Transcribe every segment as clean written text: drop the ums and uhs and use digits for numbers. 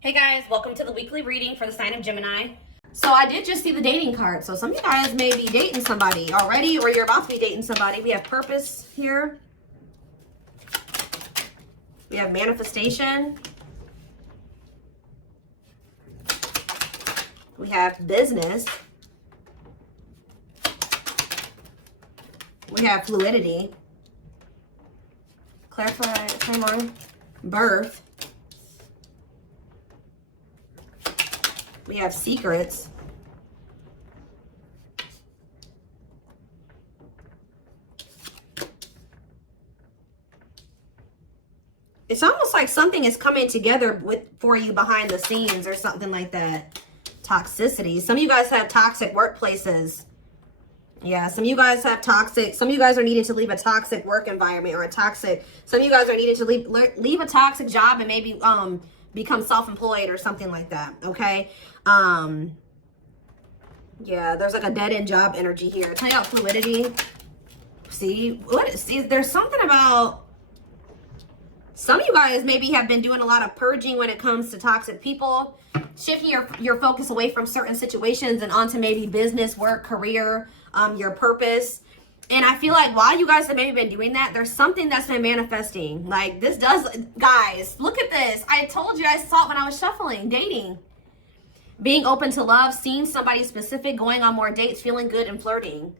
Hey guys, welcome to the weekly reading for the sign of Gemini. So I did just see the dating card. So some of you guys may be dating somebody already, or you're about to be dating somebody. We have purpose here. We have manifestation. We have business. We have fluidity. Clarify, timeline. Birth. We have secrets. It's almost like something is coming together for you behind the scenes or something like that. Toxicity. Some of you guys have toxic workplaces. Yeah, some of you guys have toxic. Some of you guys are needing to leave a toxic work environment or a toxic. Some of you guys are needing to leave a toxic job and maybe become self-employed or something like that. Okay. Yeah, there's like a dead-end job energy here. Tell you about fluidity. See, there's something about some of you guys maybe have been doing a lot of purging when it comes to toxic people, shifting your focus away from certain situations and onto maybe business, work, career, your purpose. And I feel like while you guys have maybe been doing that, there's something that's been manifesting. Like this does, guys, look at this. I told you, I saw it when I was shuffling, dating. Being open to love, seeing somebody specific, going on more dates, feeling good and flirting.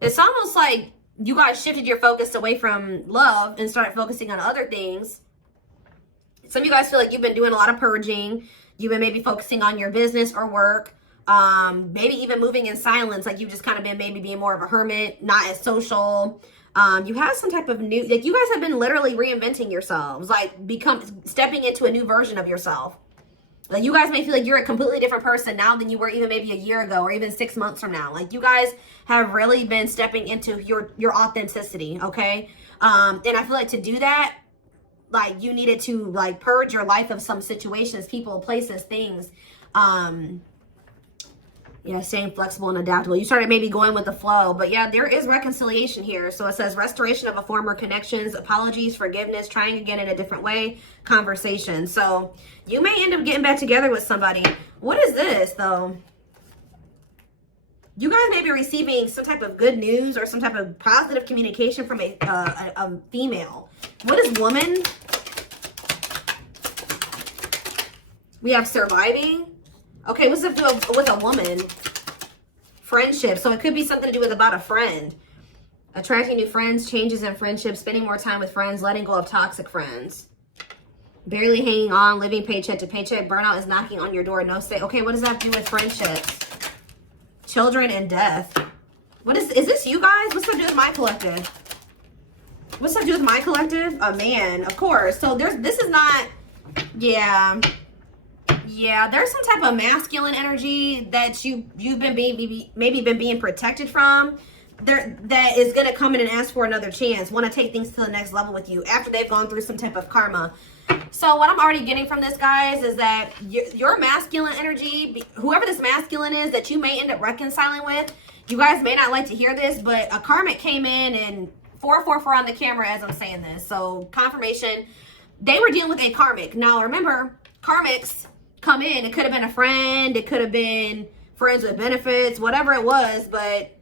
It's almost like you guys shifted your focus away from love and started focusing on other things. Some of you guys feel like you've been doing a lot of purging. You've been maybe focusing on your business or work. Maybe even moving in silence. Like you've just kind of been maybe being more of a hermit, not as social. You have some type of new, like you guys have been literally reinventing yourselves. Like stepping into a new version of yourself. Like you guys may feel like you're a completely different person now than you were even maybe a year ago or even 6 months from now. Like you guys have really been stepping into your authenticity, okay? And I feel like to do that, like you needed to like purge your life of some situations, people, places, things. Yeah, staying flexible and adaptable. You started maybe going with the flow, but yeah, there is reconciliation here. So it says restoration of a former connections, apologies, forgiveness, trying again in a different way, conversation. So you may end up getting back together with somebody. What is this though? You guys may be receiving some type of good news or some type of positive communication from a female. What is woman? We have surviving. Okay, what's up with a woman? Friendship. So it could be something to do with about a friend. Attracting new friends, changes in friendships, spending more time with friends, letting go of toxic friends. Barely hanging on, living paycheck to paycheck. Burnout is knocking on your door. No stay. Okay, what does that have to do with friendships? Children and death. What is this you guys? What's up to do with my collective? What's up to do with my collective? A man, of course. So this is not, yeah. Yeah, there's some type of masculine energy that you've been maybe been being protected from. That is gonna come in and ask for another chance, want to take things to the next level with you after they've gone through some type of karma. So what I'm already getting from this, guys, is that your masculine energy, whoever this masculine is that you may end up reconciling with, you guys may not like to hear this, but a karmic came in and 444 on the camera as I'm saying this. So confirmation, they were dealing with a karmic. Now remember, karmics come in. It could have been a friend. It could have been friends with benefits, whatever it was. But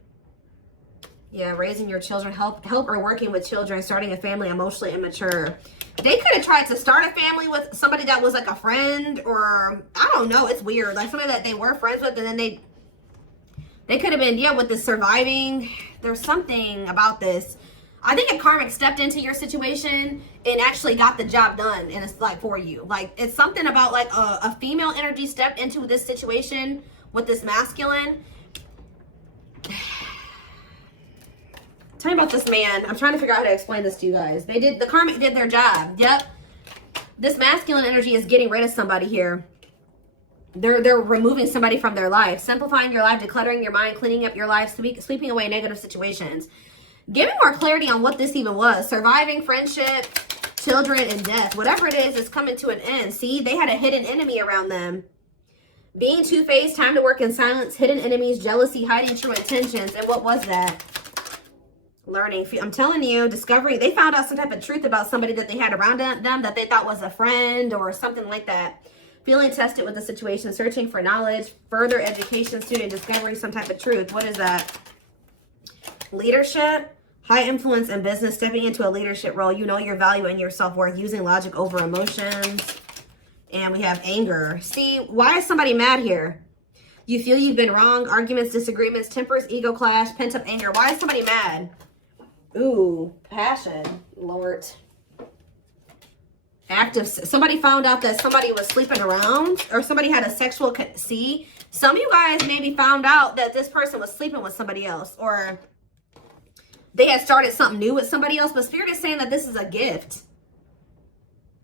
yeah, raising your children, help or working with children, starting a family, emotionally immature. They could have tried to start a family with somebody that was like a friend, or I don't know. It's weird. Like somebody that they were friends with, and then they could have been, yeah, with the surviving. There's something about this. I think a karmic stepped into your situation and actually got the job done, and it's like for you. Like it's something about like a female energy stepped into this situation with this masculine. Tell me about this man. I'm trying to figure out how to explain this to you guys. The karmic did their job. Yep. This masculine energy is getting rid of somebody here. They're removing somebody from their life, simplifying your life, decluttering your mind, cleaning up your life, sweeping away negative situations. Give me more clarity on what this even was. Surviving, friendship, children and death. Whatever it is coming to an end. See, they had a hidden enemy around them. Being two-faced, time to work in silence, hidden enemies, jealousy, hiding true intentions. And what was that? Learning. I'm telling you, discovery. They found out some type of truth about somebody that they had around them that they thought was a friend or something like that. Feeling tested with the situation, searching for knowledge, further education, student discovery, some type of truth. What is that? Leadership, high influence in business, stepping into a leadership role. You know your value and your self-worth, using logic over emotions. And we have anger. See, why is somebody mad here? You feel you've been wrong, arguments, disagreements, tempers, ego clash, pent-up anger. Why is somebody mad? Ooh, passion, Lord. Active. Somebody found out that somebody was sleeping around, or somebody had a sexual. See, some of you guys maybe found out that this person was sleeping with somebody else, or they had started something new with somebody else. But Spirit is saying that this is a gift.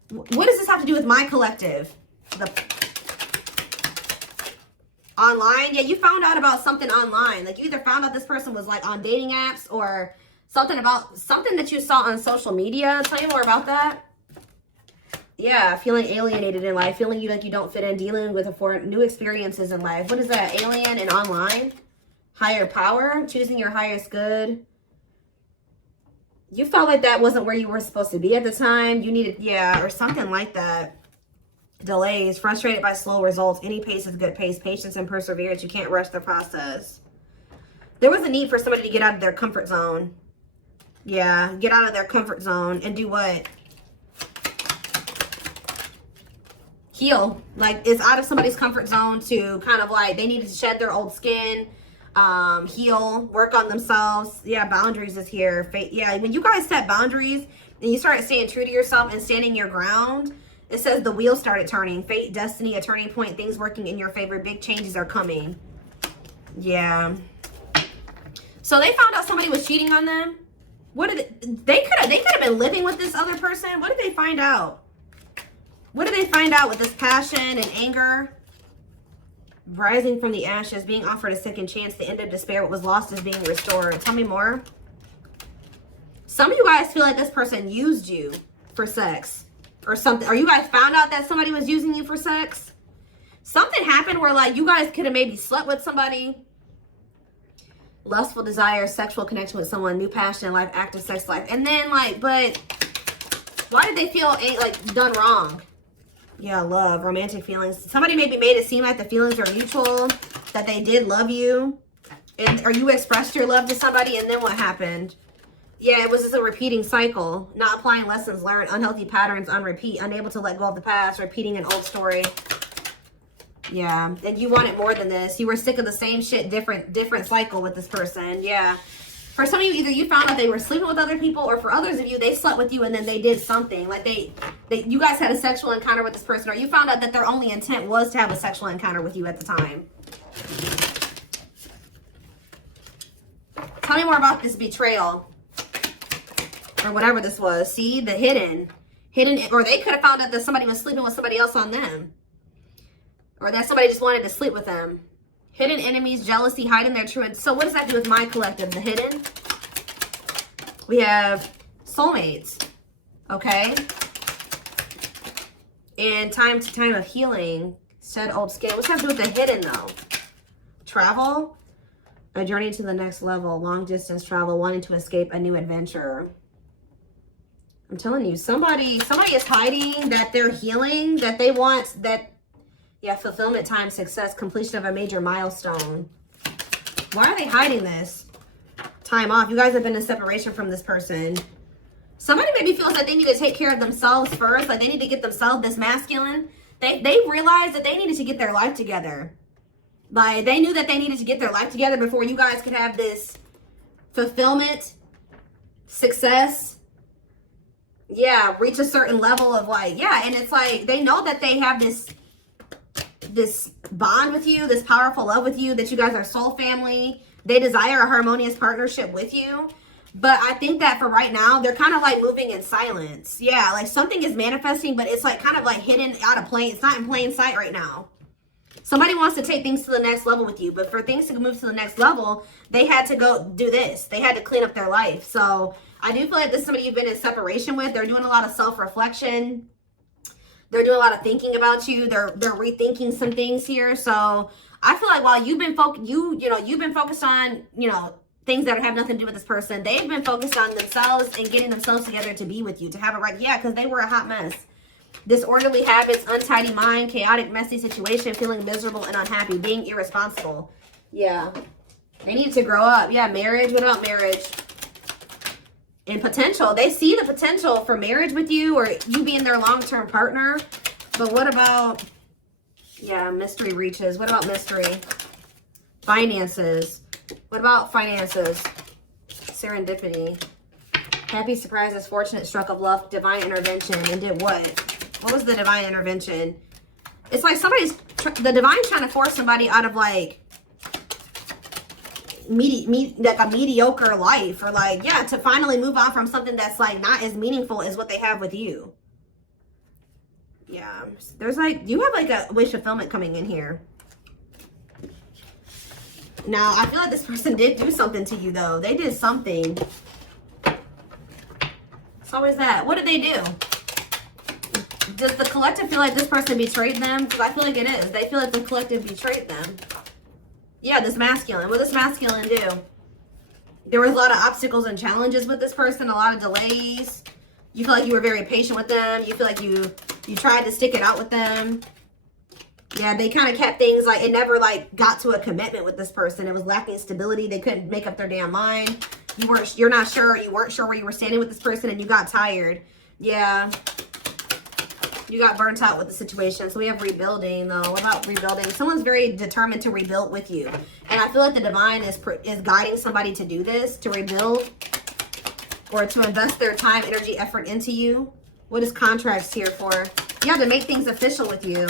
What does this have to do with my collective? The online. Yeah, you found out about something online. Like you either found out this person was like on dating apps, or something about something that you saw on social media. Tell me more about that. Yeah, feeling alienated in life, feeling like you don't fit in, dealing with new experiences in life. What is that? Alien and online? Higher power, choosing your highest good. You felt like that wasn't where you were supposed to be at the time. You needed, yeah, or something like that. Delays, frustrated by slow results. Any pace is good pace. Patience and perseverance. You can't rush the process. There was a need for somebody to get out of their comfort zone. Yeah, get out of their comfort zone and do what? Heal. Like, it's out of somebody's comfort zone to kind of like, they needed to shed their old skin, heal, work on themselves. Yeah, boundaries is here. Yeah, when you guys set boundaries and you start staying true to yourself and standing your ground, it says the wheel started turning. Fate, destiny, a turning point, things working in your favor. Big changes are coming. Yeah. So they found out somebody was cheating on them. What did they could have been living with this other person. What did they find out? What did they find out with this passion and anger? Rising from the ashes, being offered a second chance, the end of despair, what was lost is being restored. Tell me more. Some of you guys feel like this person used you for sex or something. Or you guys found out that somebody was using you for sex. Something happened where like you guys could have maybe slept with somebody. Lustful desire, sexual connection with someone, new passion in life, active sex life. And then like, but why did they feel like done wrong? Yeah, love, romantic feelings. Somebody maybe made it seem like the feelings are mutual, that they did love you. Or you expressed your love to somebody, and then what happened? Yeah, it was just a repeating cycle. Not applying lessons learned, unhealthy patterns on repeat, unable to let go of the past, repeating an old story. Yeah, and you wanted more than this. You were sick of the same shit, different cycle with this person. Yeah. For some of you, either you found out they were sleeping with other people, or for others of you, they slept with you and then they did something. Like you guys had a sexual encounter with this person, or you found out that their only intent was to have a sexual encounter with you at the time. Tell me more about this betrayal. Or whatever this was. See, the hidden, or they could have found out that somebody was sleeping with somebody else on them. Or that somebody just wanted to sleep with them. Hidden enemies, jealousy, hiding their true. So what does that do with my collective? The hidden. We have soulmates. Okay. And time to time of healing. Shed old skin. What's that do with the hidden though? Travel. A journey to the next level. Long distance travel. Wanting to escape a new adventure. I'm telling you, somebody is hiding that they're healing, that they want that. Yeah, fulfillment, time, success, completion of a major milestone. Why are they hiding this? Time off. You guys have been in separation from this person. Somebody maybe feels like they need to take care of themselves first. Like they need to get themselves this masculine. They realized that they needed to get their life together. Like they knew that they needed to get their life together before you guys could have this fulfillment, success. Yeah, reach a certain level of like, yeah. And it's like they know that they have this bond with you, this powerful love with you, that you guys are soul family. They desire a harmonious partnership with you. But I think that for right now, they're kind of like moving in silence. Yeah, like something is manifesting, but it's like kind of like hidden out of plain. It's not in plain sight right now. Somebody wants to take things to the next level with you. But for things to move to the next level, they had to go do this. They had to clean up their life. So I do feel like this is somebody you've been in separation with. They're doing a lot of self-reflection. They're doing a lot of thinking about you. They're rethinking some things here. So I feel like while you've been you've been focused on, things that have nothing to do with this person, they've been focused on themselves and getting themselves together to be with you, to have it right. Yeah, because they were a hot mess. Disorderly habits, untidy mind, chaotic, messy situation, feeling miserable and unhappy, being irresponsible. Yeah. They need to grow up. Yeah, marriage. What about marriage? And potential. They see the potential for marriage with you or you being their long-term partner. But what about, yeah, mystery reaches. What about mystery? Finances. What about finances? Serendipity. Happy surprises, fortunate stroke of luck, divine intervention. And did what? What was the divine intervention? It's like the divine's trying to force somebody out of like a mediocre life, or like, yeah, to finally move on from something that's like not as meaningful as what they have with you. Yeah, there's like, you have like a wish fulfillment coming in here. Now, I feel like this person did do something to you though. They did something. So what is that? What did they do? Does the collective feel like this person betrayed them? Because I feel like it is. They feel like the collective betrayed them. Yeah, this masculine. What does this masculine do? There was a lot of obstacles and challenges with this person, a lot of delays. You feel like you were very patient with them. You feel like you tried to stick it out with them. Yeah, they kind of kept things like, it never like got to a commitment with this person. It was lacking stability. They couldn't make up their damn mind. You're not sure. You weren't sure where you were standing with this person and you got tired. Yeah. You got burnt out with the situation. So we have rebuilding though. What about rebuilding? Someone's very determined to rebuild with you. And I feel like the divine is guiding somebody to do this, to rebuild or to invest their time, energy, effort into you. What is contracts here for? Yeah, to make things official with you.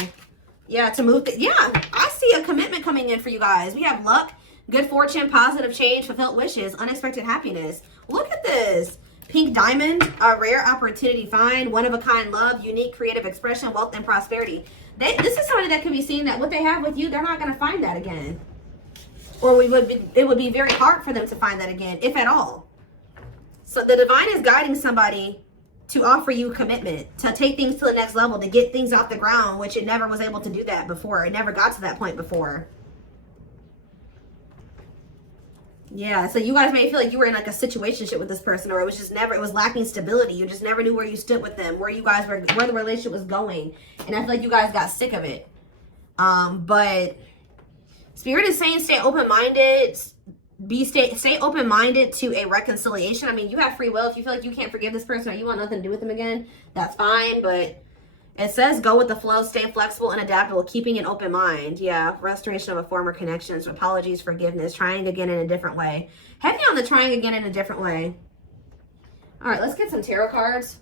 Yeah, to move. Yeah, I see a commitment coming in for you guys. We have luck, good fortune, positive change, fulfilled wishes, unexpected happiness. Look at this. Pink diamond, a rare opportunity find, one-of-a-kind love, unique creative expression, wealth, and prosperity. This is somebody that could be seeing that what they have with you, they're not going to find that again. Or it would be very hard for them to find that again, if at all. So the divine is guiding somebody to offer you commitment, to take things to the next level, to get things off the ground, which it never was able to do that before. It never got to that point before. Yeah, so you guys may feel like you were in like a situationship with this person, or it was just never, it was lacking stability. You just never knew where you stood with them, where you guys were, where the relationship was going. And I feel like you guys got sick of it. But Spirit is saying stay open-minded, stay open-minded to a reconciliation. I mean, you have free will. If you feel like you can't forgive this person or you want nothing to do with them again, that's fine. But it says go with the flow, stay flexible and adaptable, keeping an open mind. Yeah, restoration of a former connections, apologies, forgiveness, trying again in a different way. Heavy on the trying again in a different way. All right, let's get some tarot cards.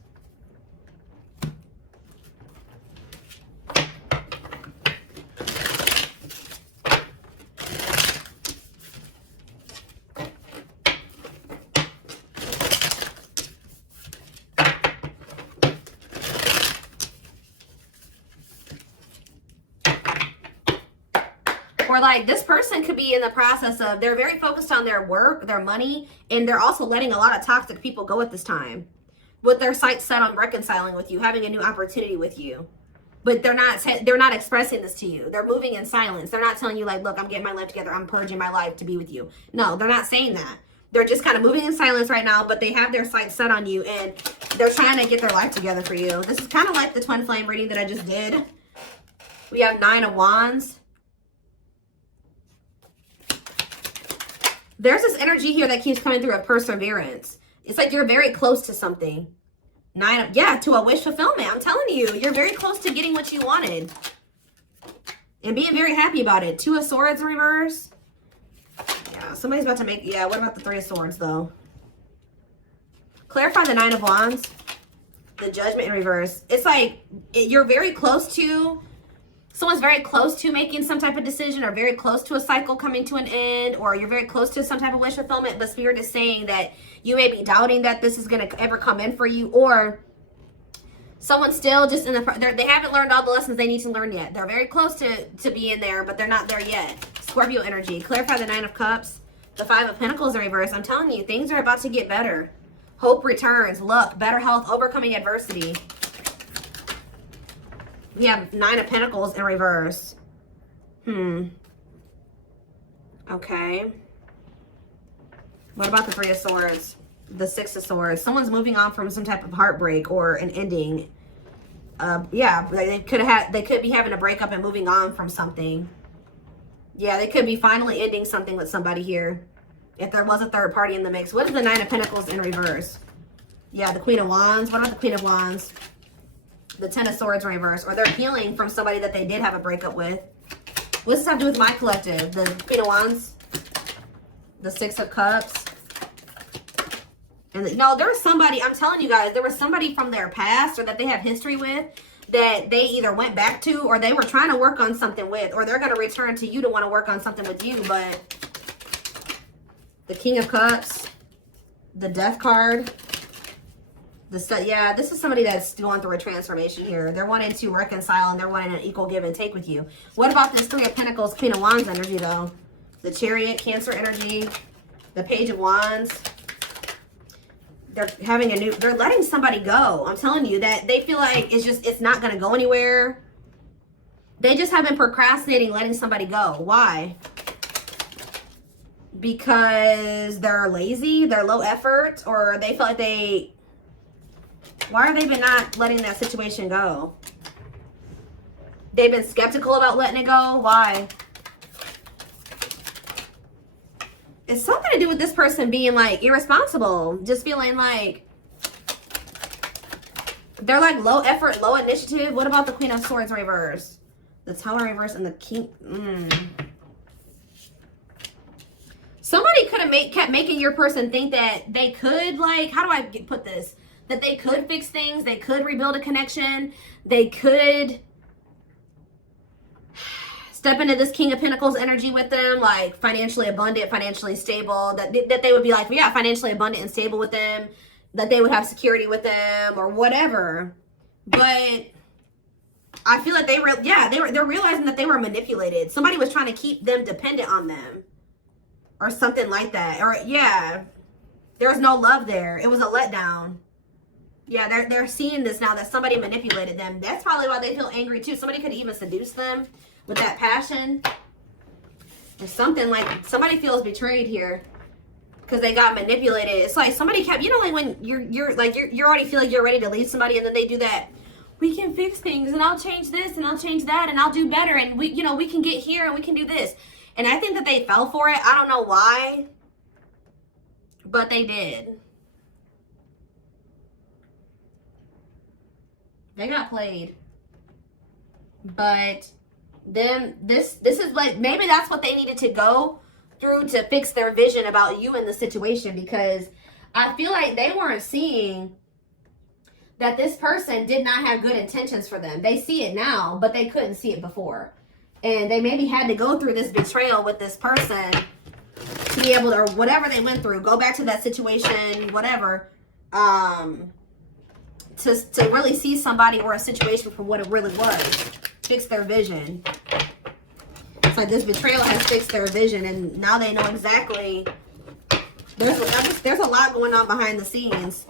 Or like this person could be in the process of, they're very focused on their work, their money, and they're also letting a lot of toxic people go at this time. With their sights set on reconciling with you, having a new opportunity with you. But they're not expressing this to you. They're moving in silence. They're not telling you like, look, I'm getting my life together. I'm purging my life to be with you. No, they're not saying that. They're just kind of moving in silence right now, but they have their sights set on you and they're trying to get their life together for you. This is kind of like the twin flame reading that I just did. We have 9 of Wands. There's this energy here that keeps coming through of perseverance. It's like you're very close to something. To a wish fulfillment. I'm telling you, you're very close to getting what you wanted. And being very happy about it. 2 of Swords in reverse. Yeah, somebody's about to make, yeah, what about the 3 of Swords though? Clarify the 9 of Wands. The Judgment in reverse. It's like you're very close to, someone's very close to making some type of decision or very close to a cycle coming to an end, or you're very close to some type of wish fulfillment, but Spirit is saying that you may be doubting that this is going to ever come in for you, or someone's still just in the, they haven't learned all the lessons they need to learn yet. They're very close to being there, but they're not there yet. Scorpio energy. Clarify the 9 of Cups. The 5 of Pentacles in reverse. I'm telling you, things are about to get better. Hope returns. Luck. Better health. Overcoming adversity. We have 9 of Pentacles in reverse. Okay. What about the 3 of Swords? The 6 of Swords. Someone's moving on from some type of heartbreak or an ending. Yeah, they could be having a breakup and moving on from something. Yeah, they could be finally ending something with somebody here. If there was a third party in the mix. What is the 9 of Pentacles in reverse? Yeah, the Queen of Wands. What about the Queen of Wands? The 10 of Swords in reverse. Or they're healing from somebody that they did have a breakup with. What does this have to do with my collective? The Queen of Wands. The 6 of Cups. And no, there was somebody, I'm telling you guys, there was somebody from their past or that they have history with that they either went back to or they were trying to work on something with, or they're going to return to you to want to work on something with you. But the King of Cups, the Death card, yeah, this is somebody that's going through a transformation here. They're wanting to reconcile and they're wanting an equal give and take with you. What about this 3 of Pentacles, Queen of Wands energy though? The Chariot, Cancer energy, the Page of Wands. They're having they're letting somebody go. I'm telling you that they feel like it's not going to go anywhere. They just have been procrastinating letting somebody go. Why? Because they're lazy, they're low effort, or they feel like why are they been not letting that situation go? They've been skeptical about letting it go. Why? It's something to do with this person being like irresponsible, just feeling like they're like low effort, low initiative. What about the Queen of Swords reverse? The Tower reverse and the King. Somebody could have kept making your person think that they could, like, how do I put this? That they could fix things, they could rebuild a connection, they could step into this King of Pentacles energy with them, like financially abundant, financially stable, that they would be like, yeah, financially abundant and stable with them, that they would have security with them or whatever. But I feel like they're realizing that they were manipulated. Somebody was trying to keep them dependent on them or something like that. Or yeah, there was no love there. It was a letdown. Yeah, they're seeing this now that somebody manipulated them. That's probably why they feel angry too. Somebody could even seduce them with that passion or something. Like somebody feels betrayed here because they got manipulated. It's like somebody kept, you know, like when you already feel like you're ready to leave somebody and then they do that. We can fix things and I'll change this and I'll change that and I'll do better and we can get here and we can do this. And I think that they fell for it. I don't know why, but they did. They got played. But then this is like, maybe that's what they needed to go through to fix their vision about you in the situation, because I feel like they weren't seeing that this person did not have good intentions for them. They see it now, but they couldn't see it before. And they maybe had to go through this betrayal with this person to be able to, or whatever they went through, go back to that situation, whatever, to really see somebody or a situation for what it really was. Fix their vision. It's like this betrayal has fixed their vision, and now they know exactly. There's a lot going on behind the scenes.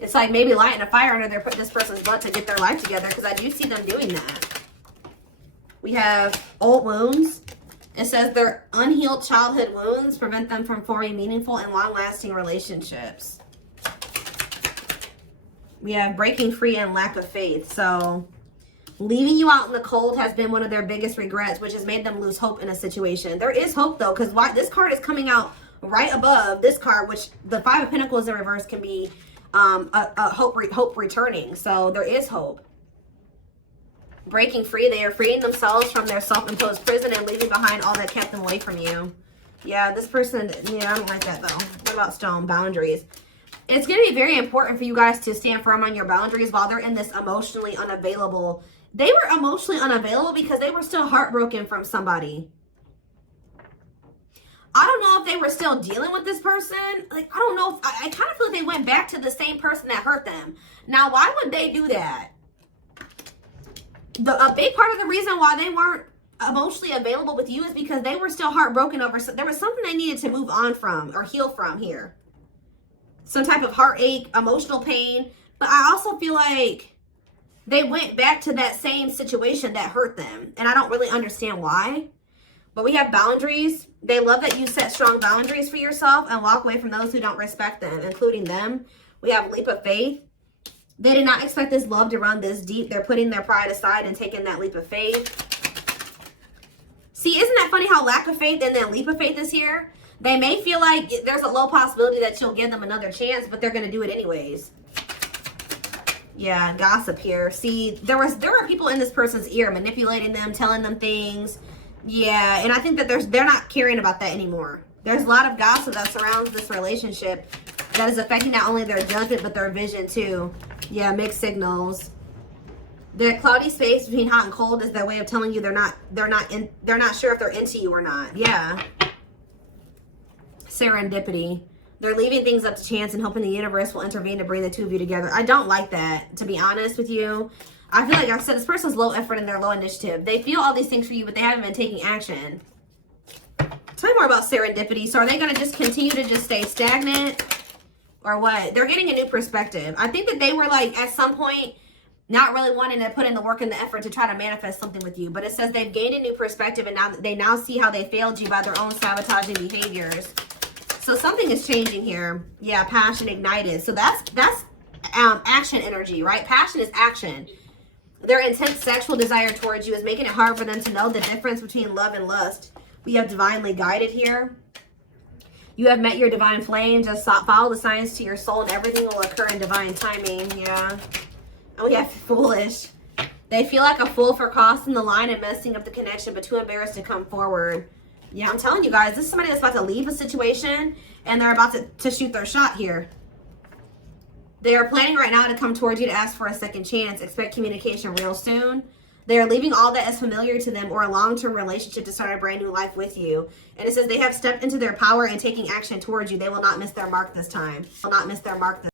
It's like maybe lighting a fire under this person's butt to get their life together, because I do see them doing that. We have old wounds. It says their unhealed childhood wounds prevent them from forming meaningful and long-lasting relationships. We have breaking free and lack of faith. So leaving you out in the cold has been one of their biggest regrets, which has made them lose hope in a situation. There is hope though, because this card is coming out right above this card, which the Five of Pentacles in reverse can be a hope returning. So there is hope. Breaking free, they are freeing themselves from their self-imposed prison and leaving behind all that kept them away from you. Yeah, this person, yeah, I don't like that though. What about stone? Boundaries. It's going to be very important for you guys to stand firm on your boundaries while they're in this emotionally unavailable. They were emotionally unavailable because they were still heartbroken from somebody. I don't know if they were still dealing with this person. Like, I don't know. I kind of feel like they went back to the same person that hurt them. Now, why would they do that? A big part of the reason why they weren't emotionally available with you is because they were still heartbroken over, there was something they needed to move on from or heal from here. Some type of heartache, emotional pain. But I also feel like they went back to that same situation that hurt them. And I don't really understand why. But we have boundaries. They love that you set strong boundaries for yourself and walk away from those who don't respect them, including them. We have leap of faith. They did not expect this love to run this deep. They're putting their pride aside and taking that leap of faith. See, isn't that funny how lack of faith and then leap of faith is here? They may feel like there's a low possibility that you'll give them another chance, but they're going to do it anyways. Yeah, gossip here. See, there were people in this person's ear manipulating them, telling them things. Yeah, and I think that they're not caring about that anymore. There's a lot of gossip that surrounds this relationship that is affecting not only their judgment but their vision too. Yeah, mixed signals. The cloudy space between hot and cold is their way of telling you they're not sure if they're into you or not. Yeah. Serendipity. They're leaving things up to chance and hoping the universe will intervene to bring the two of you together. I don't like that, to be honest with you. I feel like I said this person's low effort and they're low initiative. They feel all these things for you, but they haven't been taking action. Tell me more about serendipity. So are they going to just continue to just stay stagnant or what? They're getting a new perspective. I think that they were like at some point not really wanting to put in the work and the effort to try to manifest something with you. But it says they've gained a new perspective and now they now see how they failed you by their own sabotaging behaviors. So something is changing here. Yeah, passion ignited. So that's action energy, right? Passion is action. Their intense sexual desire towards you is making it hard for them to know the difference between love and lust. We have divinely guided here. You have met your divine flame. Just follow the signs to your soul and everything will occur in divine timing. Yeah. And we have foolish. They feel like a fool for crossing the line and messing up the connection, but too embarrassed to come forward. Yeah, I'm telling you guys, this is somebody that's about to leave a situation and they're about to shoot their shot here. They are planning right now to come towards you to ask for a second chance. Expect communication real soon. They are leaving all that is familiar to them or a long-term relationship to start a brand new life with you. And it says they have stepped into their power and taking action towards you. They will not miss their mark this time. Will not miss their mark this time.